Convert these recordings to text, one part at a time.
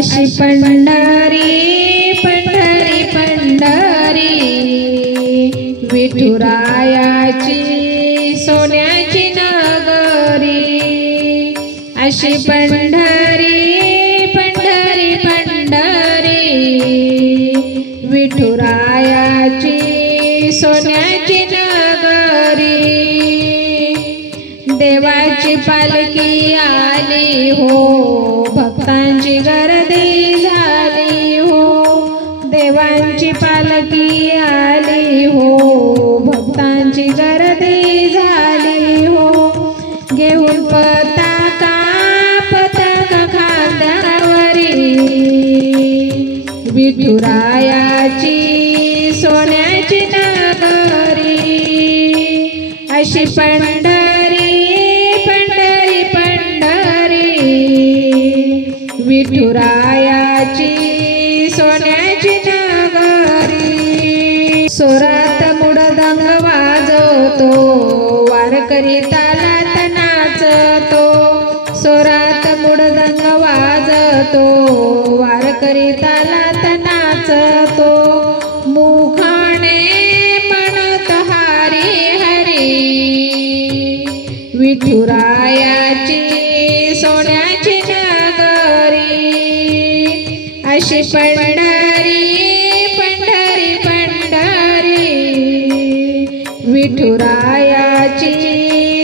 अशी पंढरी पंढरी पंढरी विठुरायाची सोन्याची नगरी। अशी पंढरी पंढरी पंढरी विठुरायाची सोन्याची नगरी। देवाची पालखी आली हो, भक्तांची गर्दी झाली हो। देवांची पालखी आली हो, भक्तांची गर्दी झाली हो। घेऊन पताका पताका खांद्यावरी विठुरायाची सोन्याची नगरी। अशी पंढरी पंढरी पंढरी विठुरायाची सोन्याची नगरी। सोरात मुडदंग वाजवतो, वारकरी तालात नाचतो। सोरात मुडदंग वाजतो, वारकरी तालात नाचतो। मुखाने म्हणत हरी हरी विठुरायाची सोन्याची नगरी। अशी पंढरी पंढरी पंढरी विठुरायाची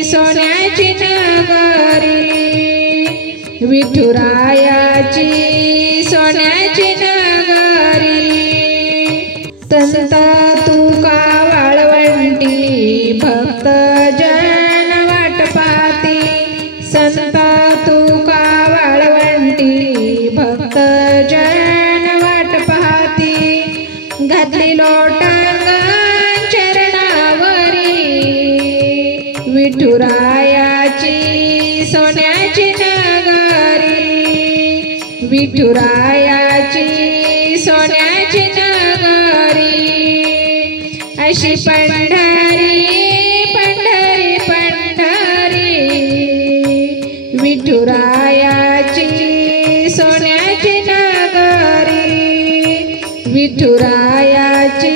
सोन्याची नगरी। विठुरायाची सोन्याची नगरी। संत तुका वाळवंटी भक्त जन वाट पाहती। संत तुका वाळवंटी भक्त जन वाट पाहती। घातली लोटांगण चरणावरी विठुरायाची सोन्याची नगरी। विठुरायाची सोन्याची नगरी। अशी पंढरी पंढरी पंढरी विठुरायाची सोन्याची नगरी। विठुरायाची